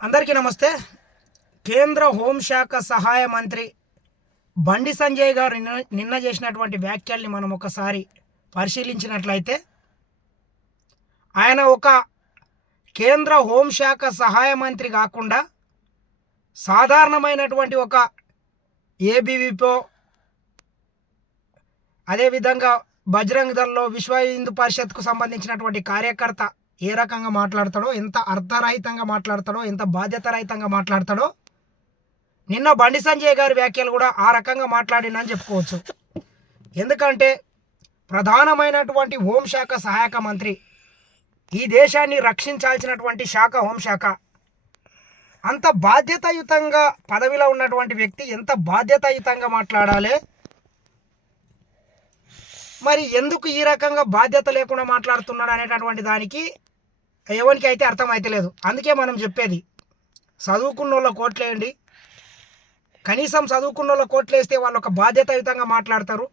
అందరికీ నమస్తే. కేంద్ర హోంశాఖ సహాయ మంత్రి బండి సంజయ్ గారు నిన్న నిన్న చేసినటువంటి వ్యాఖ్యల్ని మనం ఒకసారి పరిశీలించినట్లయితే ఆయన ఒక కేంద్ర హోంశాఖ సహాయ మంత్రి కాకుండా సాధారణమైనటువంటి ఒక ఏబీవీపో అదేవిధంగా బజరంగ్ దళ్ళో విశ్వ హిందూ పరిషత్కు సంబంధించినటువంటి కార్యకర్త ఏ రకంగా మాట్లాడతాడో ఎంత అర్థరహితంగా మాట్లాడతాడో ఎంత బాధ్యతారహితంగా మాట్లాడతాడో నిన్న బండి సంజయ్ గారి వ్యాఖ్యలు కూడా ఆ రకంగా మాట్లాడినని చెప్పుకోవచ్చు. ఎందుకంటే ప్రధానమైనటువంటి హోంశాఖ సహాయక మంత్రి ఈ దేశాన్ని రక్షించాల్సినటువంటి శాఖ హోంశాఖ. అంత బాధ్యతాయుతంగా పదవిలో ఉన్నటువంటి వ్యక్తి ఎంత బాధ్యతాయుతంగా మాట్లాడాలి? మరి ఎందుకు ఈ రకంగా బాధ్యత లేకుండా మాట్లాడుతున్నాడు అనేటటువంటి దానికి ఎవరికి అయితే అర్థం అయితే అందుకే మనం చెప్పేది చదువుకున్న వాళ్ళ కోట్లేయండి. కనీసం చదువుకున్న వాళ్ళ కోట్లేస్తే వాళ్ళు ఒక బాధ్యతాయుతంగా మాట్లాడతారు.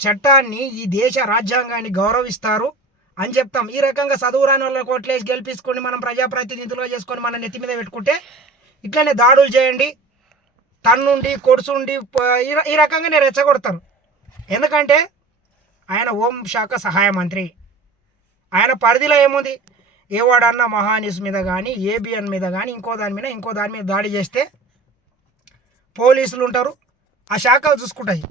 చట్టాన్ని ఈ దేశ రాజ్యాంగాన్ని గౌరవిస్తారు అని చెప్తాం. ఈ రకంగా చదువు రాని వాళ్ళ కోట్లేసి గెలిపించుకొని మనం ప్రజాప్రతినిధులుగా చేసుకొని మన నెత్తి మీద పెట్టుకుంటే ఇట్లనే దాడులు చేయండి. తన్నుండి కొడుసుండి ఈ రకంగా ఈ రకంగానే రెచ్చగొడతారు. ఎందుకంటే ఆయన హోం శాఖ సహాయ మంత్రి. ఆయన పరిధిలో ఏముంది? ఏవాడన్నా మహానిస్ మీద కానీ ఏబిఎన్ మీద కానీ ఇంకో దాని మీద ఇంకో దాని మీద దాడి చేస్తే పోలీసులు ఉంటారు. ఆ శాఖలు చూసుకుంటాయి.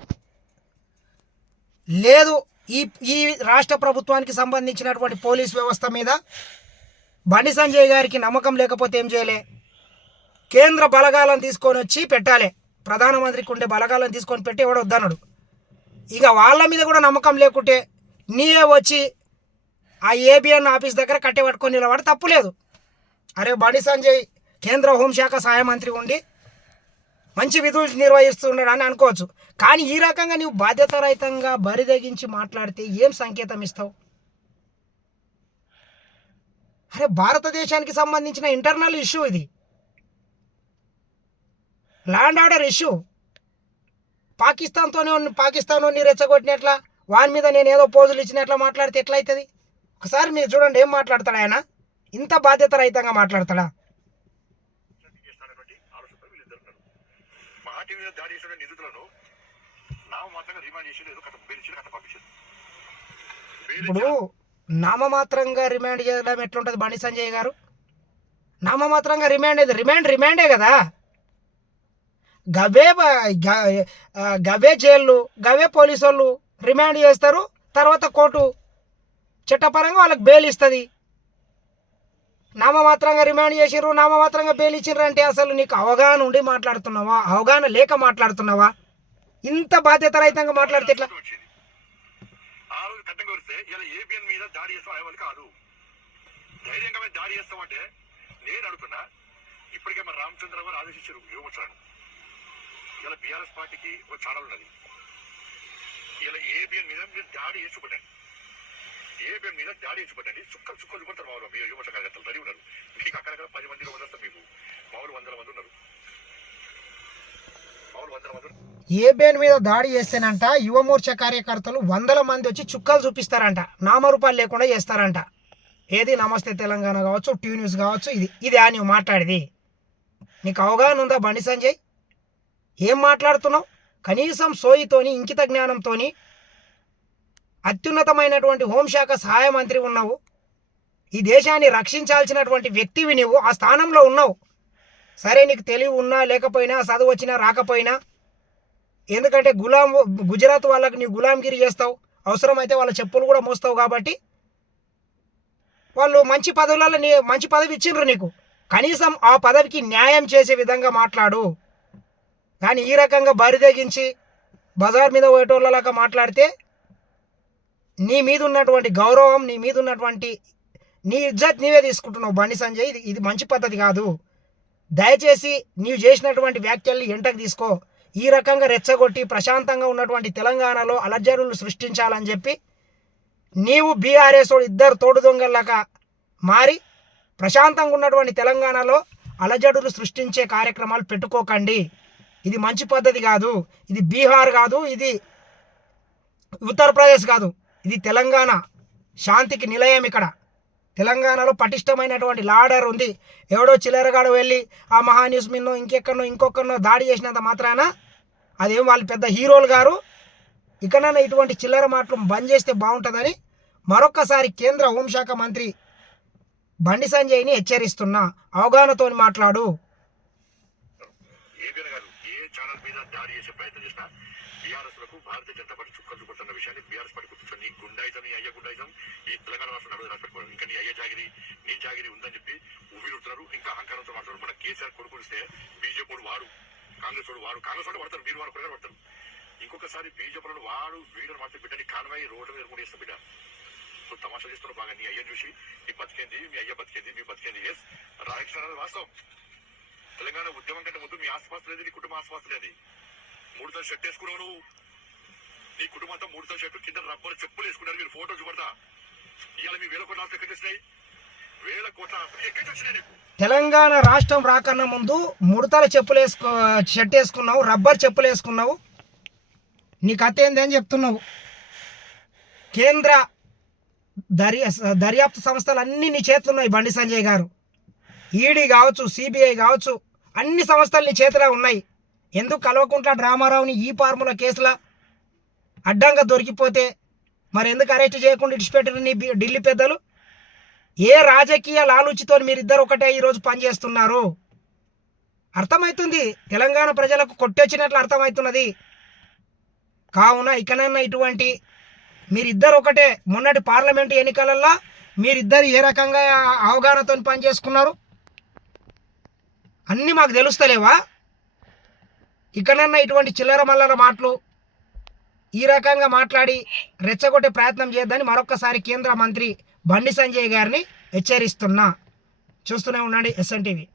లేదు ఈ ఈ రాష్ట్ర ప్రభుత్వానికి సంబంధించినటువంటి పోలీస్ వ్యవస్థ మీద బండి సంజయ్ గారికి నమ్మకం లేకపోతే ఏం చేయలే? కేంద్ర బలగాలను తీసుకొని వచ్చి పెట్టాలి. ప్రధానమంత్రికి ఉండే బలగాలను తీసుకొని పెట్టి ఎవడో ఇక వాళ్ళ మీద కూడా నమ్మకం లేకుంటే నీవే వచ్చి ఆ ఏబిఎన్ ఆఫీస్ దగ్గర కట్టె పట్టుకొని నిలబడి తప్పులేదు అరే బండి సంజయ్ కేంద్ర హోంశాఖ సహాయ మంత్రి ఉండి మంచి విధులు నిర్వహిస్తున్నాడు అని అనుకోవచ్చు. కానీ ఈ రకంగా నువ్వు బాధ్యతారహితంగా బరిదగించి మాట్లాడితే ఏం సంకేతం ఇస్తావు? అరే భారతదేశానికి సంబంధించిన ఇంటర్నల్ ఇష్యూ ఇది. ల్యాండ్ ఆర్డర్ ఇష్యూ పాకిస్తాన్తోనే పాకిస్తాన్ నీ రెచ్చగొట్టినట్లా వాని మీద నేను ఏదో పోజులు ఇచ్చినట్లా మాట్లాడితే ఎట్లయితుంది? అవుతుంది ఒకసారి మీరు చూడండి ఏం మాట్లాడతాడు ఆయన? ఇంత బాధ్యత రహితంగా మాట్లాడతాడా? ఇప్పుడు నామమాత్రంగా రిమాండ్ చేయడం ఎట్లుంటుంది బండి సంజయ్ గారు? నామమాత్రంగా రిమాండ్ ఏది? రిమాండ్ రిమాండే కదా? గవే గవే జైళ్ళు గవే పోలీసు వాళ్ళు రిమాండ్ చేస్తారు తర్వాత కోర్టు చట్టపరంగా వాళ్ళకి బెయిల్ ఇస్తుంది. నామమాత్రంగా రిమాండ్ చేసిర్రు నామమాత్రంగా బెయిల్ ఇచ్చిర్రు అంటే అసలు నీకు అవగాహన ఉండి మాట్లాడుతున్నావా? అవగాహన లేక మాట్లాడుతున్నావా? ఇంత బాధ్యత రహితంగా మాట్లాడితే ఎట్లా? వచ్చింది ఆ రోజు ఇలా మీద కాదు. ధైర్యంగా చేస్తామంటే నేను అడుగుతున్నా ఇప్పటికే మన రామచంద్ర గారు ఆదేశించారు యువమోర్చాను ఇలా బీఆర్ఎస్ పార్టీకి ఒక ఛానల్ ఉన్నది. ఇలా ఏబిఎన్ మీద మీరు దాడి చేసి ఏబిఎం మీద దాడి చేసి చుక్కలు చుక్కలు చూపడతారు మామూలు మీరు యువత కార్యకర్తలు రెడీ ఉన్నారు. మీకు అక్కడక్కడ పది మంది ఇరవై మీకు. మామూలు వందల మంది ఉన్నారు. మామూలు వందల మంది ఉన్నారు. మీద దాడి చేస్తేనంట యువమోర్చ కార్యకర్తలు వందల మంది వచ్చి చుక్కలు చూపిస్తారంట. నామరూపాలు లేకుండా చేస్తారంట. ఏది? నమస్తే తెలంగాణ కావచ్చు టీ న్యూస్ కావచ్చు ఇది ఇది ఆ నువ్వు మాట్లాడేది. నీకు అవగాహన ఉందా బండి సంజయ్? ఏం మాట్లాడుతున్నావు? కనీసం సోయితోని ఇంకిత జ్ఞానంతోని అత్యున్నతమైనటువంటి హోంశాఖ సహాయ మంత్రి ఉన్నావు. ఈ దేశాన్ని రక్షించాల్సినటువంటి వ్యక్తివి నువ్వు ఆ స్థానంలో ఉన్నావు. సరే నీకు తెలివి ఉన్నా లేకపోయినా చదువు వచ్చినా రాకపోయినా ఎందుకంటే గులాం గుజరాత్ వాళ్ళకి నీ గులాంగిరి చేస్తావు. అవసరమైతే వాళ్ళ చెప్పులు కూడా మోస్తావు కాబట్టి వాళ్ళు మంచి పదవులలో నీ మంచి పదవి ఇచ్చిండ్రు నీకు. కనీసం ఆ పదవికి న్యాయం చేసే విధంగా మాట్లాడు. కానీ ఈ రకంగా బరిదెగించి బజార్ మీద పోయేటోళ్ళలాగా మాట్లాడితే నీ మీద ఉన్నటువంటి గౌరవం నీ మీద ఉన్నటువంటి నీ ఇజ్జత్ నీవే తీసుకుంటున్నావు బండి సంజయ్. ఇది ఇది మంచి పద్ధతి కాదు. దయచేసి నీవు చేసినటువంటి వ్యాఖ్యల్ని ఎంటకు తీసుకో. ఈ రకంగా రెచ్చగొట్టి ప్రశాంతంగా ఉన్నటువంటి తెలంగాణలో అలజడులు సృష్టించాలని చెప్పి నీవు బీఆర్ఎస్ ఇద్దరు తోడు దొంగల్లాగా మారి ప్రశాంతంగా ఉన్నటువంటి తెలంగాణలో అలజడులు సృష్టించే కార్యక్రమాలు పెట్టుకోకండి. ఇది మంచి పద్ధతి కాదు. ఇది బీహార్ కాదు. ఇది ఉత్తరప్రదేశ్ కాదు. ఇది తెలంగాణ శాంతికి నిలయం ఇక్కడ. తెలంగాణలో పటిష్టమైనటువంటి లాడర్ ఉంది. ఎవడో చిల్లరగాడు వెళ్ళి ఆ మహాన్యూస్ మిన్నో ఇంకెక్కడనో ఇంకొకరినో దాడి చేసినంత మాత్రాన అదేం వాళ్ళు పెద్ద హీరోలు గారు. ఇకనైనా ఇటువంటి చిల్లర మాటలు బంద్ చేస్తే బాగుంటుందని మరొక్కసారి కేంద్ర హోంశాఖ మంత్రి బండి సంజయ్ని హెచ్చరిస్తున్నా అవగాహనతో మాట్లాడు. ఏబిఎన్ బీఆర్ఎస్లకు భారతీయ జనతా పార్టీ చుక్కలు చూపుతున్న విషయాన్ని బీఆర్ఎస్ పార్టీ గుర్తించండి నీ గుండాయిజం నీ అయ్య గుండాయిజం ఈ తెలంగాణ రాష్ట్రం నడువు రాసిపెట్టుకోవడం ఇంకా నీ అయ్య జాగిరి నీ జాగిరి ఉందని చెప్పి ఉవ్విరుతున్నారు ఇంకా అహంకారంతో మాట్లాడు మన కేసీఆర్ కొడుకునిస్తే బీజేపీ వాడు కాంగ్రెస్ వాడు వాడు కాంగ్రెస్ వాడు పడతారు మీరు వాడు ప్రజలు పడతారు ఇంకొకసారి బీజేపీ వాడు వీడియో మాత్రం బిడ్డని కాన్వాయి రోడ్డు మీద కూడా బిడ్డ. నువ్వు తమాషా చేస్తున్నావు బాగా. నీ అయ్యని చూసి నీ బతికేంది మీ అయ్య బతికేంది మీ బతికేంది ఎస్ రాయకృష్ణ వాస్తవం. తెలంగాణ ఉద్యమం కంటే ముందు మీ ఆస్పాస్ లేదు నీ కుటుంబ ఆస్పాస్ లేదు మూడు తల షర్ట్ వేసుకున్నావు నువ్వు? నీ కుటుంబంతో మూడు తల షర్ట్ కింద రబ్బర్ చెప్పులు వేసుకున్నారు. మీరు ఫోటో చూపడతా ఇవాళ మీ వేల కోట్ల ఎక్కడ వచ్చినాయి? వేల కోట్ల ఎక్కడ వచ్చినాయి నీకు? తెలంగాణ రాష్ట్రం రాకన్నా ముందు ముడతల చెప్పులు వేసుకో షర్ట్ వేసుకున్నావు రబ్బర్ చెప్పులు వేసుకున్నావు. నీకు అతేంది అని చెప్తున్నావు. కేంద్ర దర్యా దర్యాప్తు సంస్థలు అన్నీ నీ చేతులు ఉన్నాయి బండి సంజయ్ గారు. ఈడీ కావచ్చు సిబిఐ కావచ్చు అన్ని సంస్థలు నీ చేతిలో ఉన్నాయి. ఎందుకు కల్వకుంట్ల డ్రామారావుని ఈ ఫార్ములా కేసులా అడ్డంగా దొరికిపోతే మరి ఎందుకు అరెస్ట్ చేయకుండా ఇడిచిపెట్టారు ఢిల్లీ పెద్దలు? ఏ రాజకీయ లాలూచితో మీరిద్దరు ఒకటే ఈరోజు పనిచేస్తున్నారు? అర్థమవుతుంది తెలంగాణ ప్రజలకు కొట్టొచ్చినట్లు అర్థమవుతున్నది కావున ఇకనైనా ఇటువంటి మీరిద్దరు ఒకటే. మొన్నటి పార్లమెంటు ఎన్నికలలో మీరిద్దరు ఏ రకంగా అవగాహనతో పనిచేసుకున్నారు? అన్నీ మాకు తెలుస్తలేవా? ఇకనన్నా ఇటువంటి చిల్లర మల్లర మాటలు ఈ రకంగా మాట్లాడి రెచ్చగొట్టే ప్రయత్నం చేయొద్దని మరొకసారి కేంద్ర మంత్రి బండి సంజయ్ గారిని హెచ్చరిస్తున్నా. చూస్తూనే ఉండండి ఎస్ఎన్టీవీ